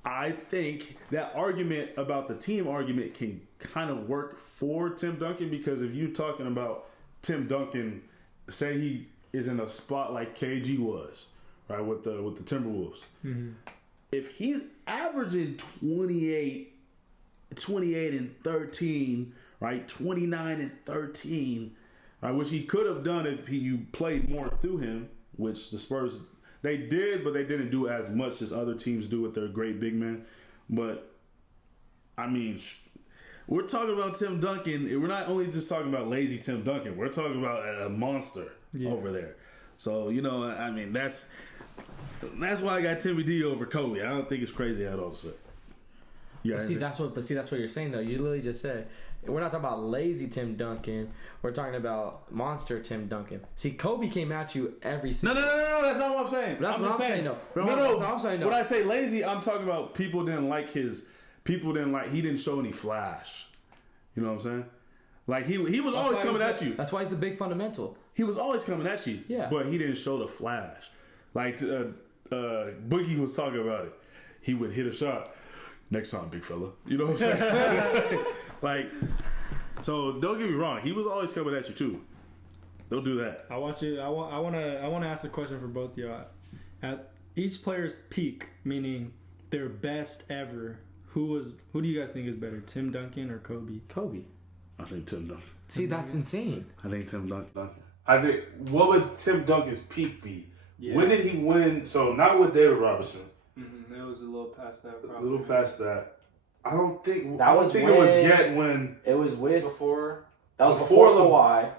I think that argument about the team argument can kind of work for Tim Duncan, because if you're talking about Tim Duncan, say he is in a spot like KG was, right, with the Timberwolves. Mm-hmm. If he's averaging 28 and 13, right, 29 and 13, right, which he could have done if you played more through him, which the Spurs They did, but they didn't do as much as other teams do with their great big men. But, I mean, we're talking about Tim Duncan. We're not only just talking about lazy Tim Duncan. We're talking about a monster over there. So, you know, I mean, that's why I got Timmy D over Kobe. I don't think it's crazy at all. So. Yeah, that's what you're saying though. You literally just said we're not talking about lazy Tim Duncan. We're talking about monster Tim Duncan. See, Kobe came at you every single. No. That's not what I'm saying. That's what I'm saying. No. That's what I'm saying. When I say lazy, I'm talking about people didn't like his. People didn't like. He didn't show any flash. You know what I'm saying? Like he was always coming at you. That's why he's the big fundamental. He was always coming at you. Yeah. But he didn't show the flash. Like Boogie was talking about it. He would hit a shot. Next time, big fella. You know what I'm saying? Like, so don't get me wrong. He was always coming at you too. Don't do that. I want to ask a question for both of y'all. At each player's peak, meaning their best ever, who do you guys think is better, Tim Duncan or Kobe? Kobe. I think Tim Duncan. See, that's insane. I think Tim Duncan. I think, what would Tim Duncan's peak be? Yeah. When did he win? So, not with David Robinson. Mm-hmm. It was a little past that. A little past that. I don't think it when- was yet when. It was with Before. That was Before before Kawhi.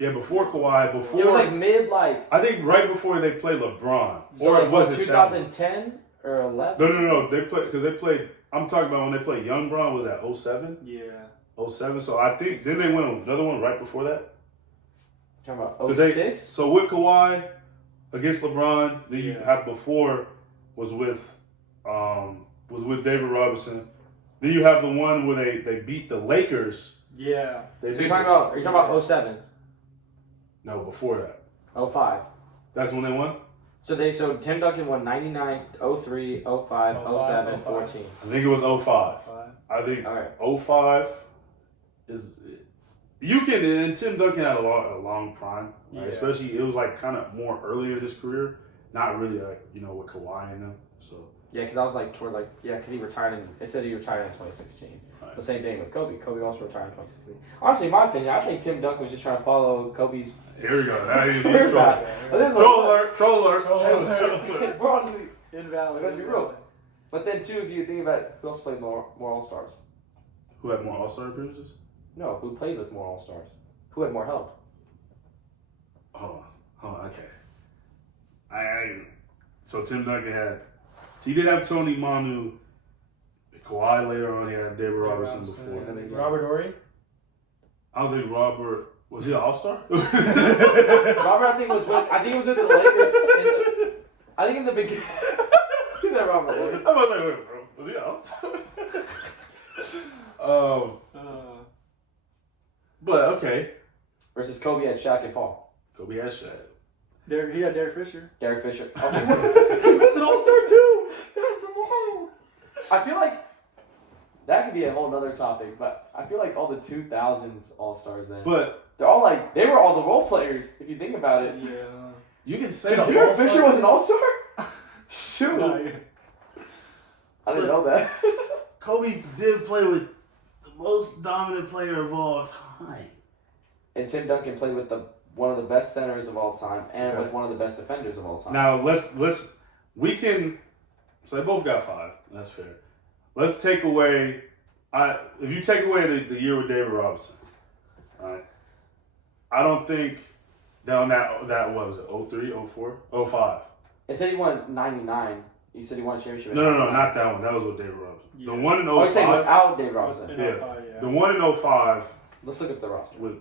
Yeah, before Kawhi. Before. It was like mid, like. I think right before they played LeBron. So Or like, was what, it 2010 or 11? No. They played because they played. I'm talking about when they played Young Bron. Was that 07? Yeah. 07. So I think then they win another one right before that. Talking about 'Cause 06? So with Kawhi against LeBron, then you Yeah. have before was with David Robinson. Then you have the one where they beat the Lakers. Yeah. They So beat are you talking about 07? No, before that. 05. That's when they won. So Tim Duncan won 99, 03, 05, 07, 05. 14. I think it was 05. I think All right. 05 is. You can, and Tim Duncan had a long prime, right? Yeah. Especially it was like kind of more early in his career, not really like with Kawhi and them. So Yeah, because I was like toward because he retired it said he retired in 2016. Right. The same thing with Kobe. Kobe also retired in 2016. Honestly, in my opinion, I think Tim Duncan was just trying to follow Kobe's. here we go. Now he's career troll. path. But this is Troll what- alert! Troll alert! We're honestly, Invalid. let's be real. But then too, if you think about it, who else played more All Stars? Who had more All-Star appearances? No, who played with more All Stars? Who had more help? Hold on. Okay. So Tim Duncan had. So he did have Tony Manu, Kawhi later on. He had David Robinson before. Robert Horry. I don't think Robert was he an All-Star? Robert, I think was with the Lakers. I think in the beginning. Who's that Robert? I'm about to say, wait, bro, was he an All-Star? But okay, Versus Kobe had Shaq and Paul. Kobe had Shaq. He had Derek Fisher. Derek Fisher. Oh, he was an All-Star too. That's wild. I feel like that could be a whole nother topic, but I feel like all the 2000s All-Stars then. But they were all the role players, if you think about it. Yeah. you can say Because the Derek All-Star- Fisher was an All-Star? Shoot. No, yeah. I didn't know that. Kobe did play with the most dominant player of all time. And Tim Duncan played with one of the best centers of all time and with one of the best defenders of all time. Now we can. So they both got 5. That's fair. Let's take away. If you take away the year with David Robinson, all right, I don't think that on that what was it 03, 04, 05. It said he won 99. You said he won a championship. in No, 99. not that one. That was with David Robinson. Yeah. The one in Oh, you're saying 05. without Dave Robinson. In Yeah. 05, yeah. The one in 05 Let's look at the roster. with.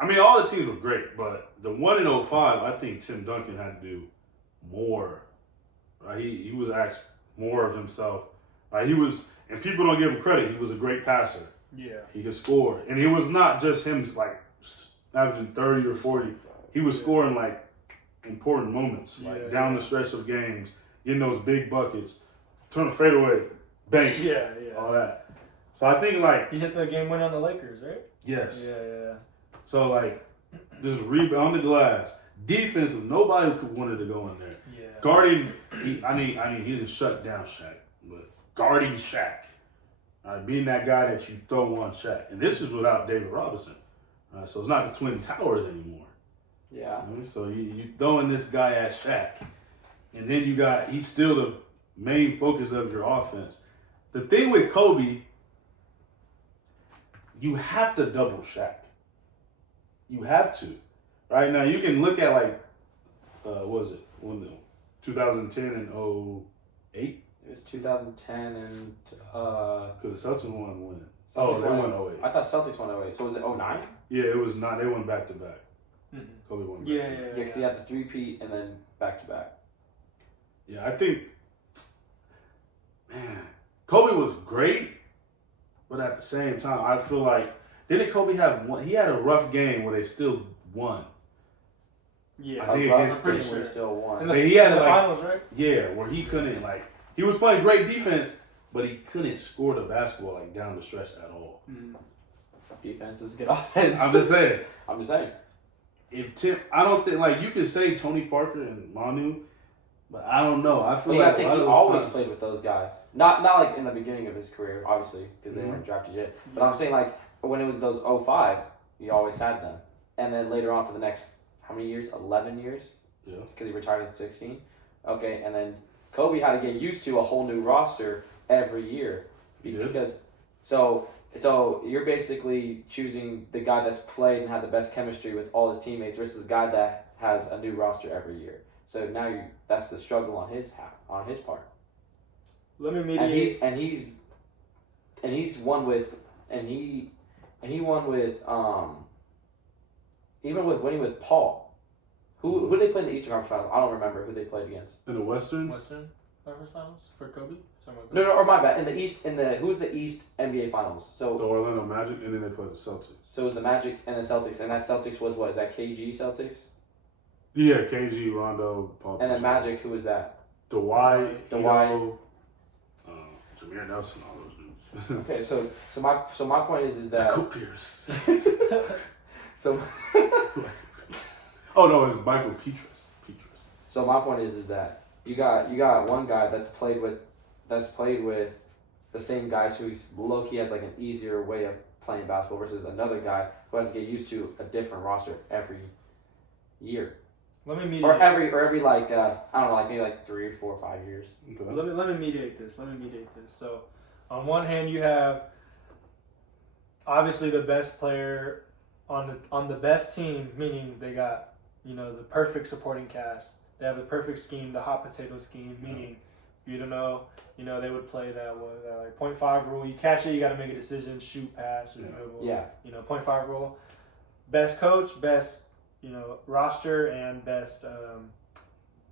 I mean, all the teams were great, but the one in 05, I think Tim Duncan had to do more. Right? He was asked more of himself. He was, and people don't give him credit. He was a great passer. Yeah. He could score, and it was not just him like averaging 30 or 40. He was scoring like important moments, like down the stretch of games, getting those big buckets, turn a fadeaway, bang, Yeah. all that. So I think like He hit the game winner on the Lakers, right? yes. Yeah. So like just rebound the glass, defensive. Nobody wanted to go in there. Yeah. Guarding, he didn't shut down Shaq, but guarding Shaq, being that guy that you throw on Shaq, and this is without David Robinson. So it's not the Twin Towers anymore. Yeah. So you throwing this guy at Shaq, and then he's still the main focus of your offense. The thing with Kobe, you have to double Shaq. You have to. Right now, you can look at what was it? 2010 and 08? It was 2010 and Because the Celtics won when? Celtics They won won 08. I thought Celtics won 08. So was it 09? Yeah, it was not. They went back to back. Mm-hmm. Kobe won. Yeah, back to back. Yeah, because he had the three-peat and then back-to-back. Yeah, I think, man, Kobe was great, but at the same time, I feel like didn't Kobe have one? He had a rough game where they still won. Yeah, I think I'm against pretty the- sure he still won. in the, He had in the like- finals, right? Yeah, where he couldn't he was playing great defense, but he couldn't score the basketball down the stretch at all. Mm. Defense is good offense. I'm just saying. I'm just saying. I don't think you could say Tony Parker and Manu, but I don't know. I feel Well, like I think a lot he of those always times- played with those guys. Not like in the beginning of his career, obviously, because they Mhm. weren't drafted yet. But I'm saying when it was those 05, he always had them. And then later on for the next, how many years? 11 years? Yeah. Because he retired in 16. Okay, and then Kobe had to get used to a whole new roster every year. Yeah. Because, so you're basically choosing the guy that's played and had the best chemistry with all his teammates versus the guy that has a new roster every year. So now that's the struggle on his part. Let me mediate. And he's won with he won with even with winning with Paul. Who did they play in the Eastern Conference Finals? I don't remember who they played against. in the Western. Western Conference Finals for Kobe. No, or my bad. In the East, who's the East NBA Finals? The So Orlando Magic, and then they played the Celtics. it was the Magic and the Celtics, and that Celtics was what? Is that KG Celtics? Yeah, KG, Rondo, Paul. And then Pierce. Magic, who was that? Dwight, Dwight. Hito, Jameer Nelson, all those dudes. Okay, so my point is that Michael Pierce. so Oh no, it's Michael Petrus. so my point is that you got one guy that's played with the same guys who's low key has an easier way of playing basketball versus another guy who has to get used to a different roster every year Let me mediate. or every I don't know maybe 3 or 4 or 5 years. Okay. Let me mediate this. So, on one hand, you have obviously the best player on the best team, meaning they got the perfect supporting cast. They have the perfect scheme, the hot potato scheme, meaning they would play that 0.5 rule. You catch it, you got to make a decision, shoot, pass, or dribble. Yeah. 0.5 rule. Best coach, best roster, and best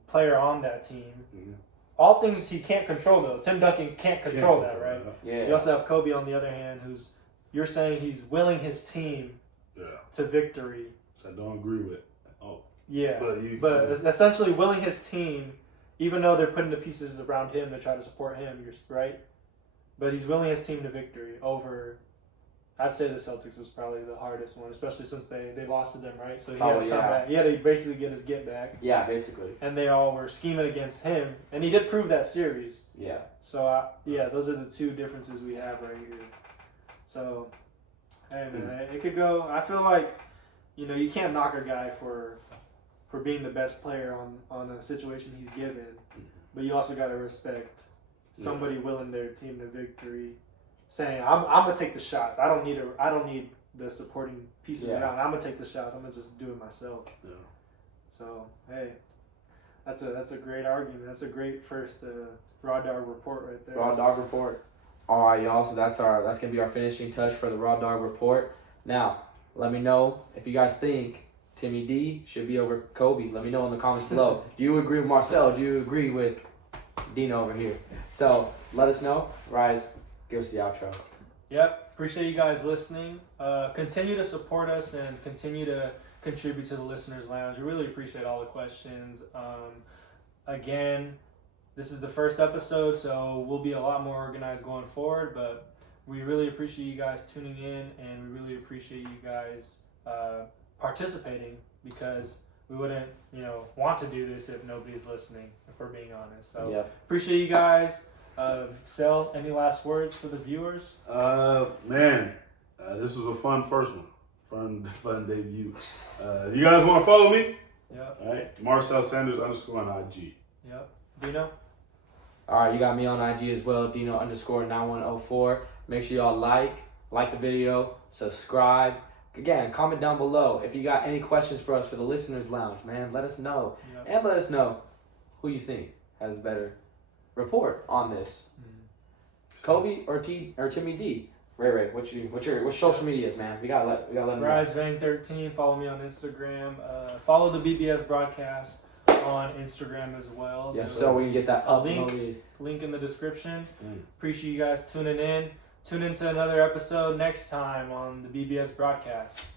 player on that team. Mhm. All things he can't control though. Tim Duncan can't control that, right? Yeah. You also have Kobe on the other hand, who's you're saying he's willing his team Yeah. to victory. So I don't agree with. Oh, Yeah, but but essentially willing his team, even though they're putting the pieces around him to try to support him. You're right, but he's willing his team to victory over. I'd say the Celtics was probably the hardest one, especially since they lost to them, right? So he had to come back. He had to basically get his get back, Yeah, basically. and they all were scheming against him, and he did prove that series. Yeah. So those are the two differences we have right here. So, hey man, it could go. I feel like, you can't knock a guy for being the best player on a situation he's given, but you also got to respect somebody willing their team to victory, saying I'm gonna take the shots. I don't need the supporting pieces around. I'm gonna take the shots. I'm gonna just do it myself. Yeah. So hey, that's a great argument. That's a great first Raw Dog report right there. Raw Dog Report. All right, y'all. So that's gonna be our finishing touch for the Raw Dog Report. Now, let me know if you guys think Timmy D should be over Kobe. Let me know in the comments below. Do you agree with Marcel? Do you agree with Dino over here? So let us know. Rise, give us the outro. Yep. Appreciate you guys listening. Continue to support us and continue to contribute to the Listeners Lounge. We really appreciate all the questions. Again, this is the first episode, so we'll be a lot more organized going forward, but we really appreciate you guys tuning in, and we really appreciate you guys participating, because we wouldn't, want to do this if nobody's listening, if we're being honest. So Yeah. appreciate you guys. Sel, any last words for the viewers? Man, this was a fun first one. Fun debut. You guys want to follow me? Yep. All right. Marcel Sanders _ on IG. Yep. Dino? All right, you got me on IG as well, Dino _9104. Make sure y'all like the video, subscribe. Again, comment down below if you got any questions for us for the listeners' lounge, man. Let us know, and let us know who you think has a better report on this. Kobe or Timmy D. Ray, what's your social medias, man? We gotta let them know. RiseVang13. Follow me on Instagram. Follow the BBS broadcast on Instagram as well. Yes, so we can get that link in the description. Appreciate you guys tuning in. Tune into another episode next time on the BBS broadcast.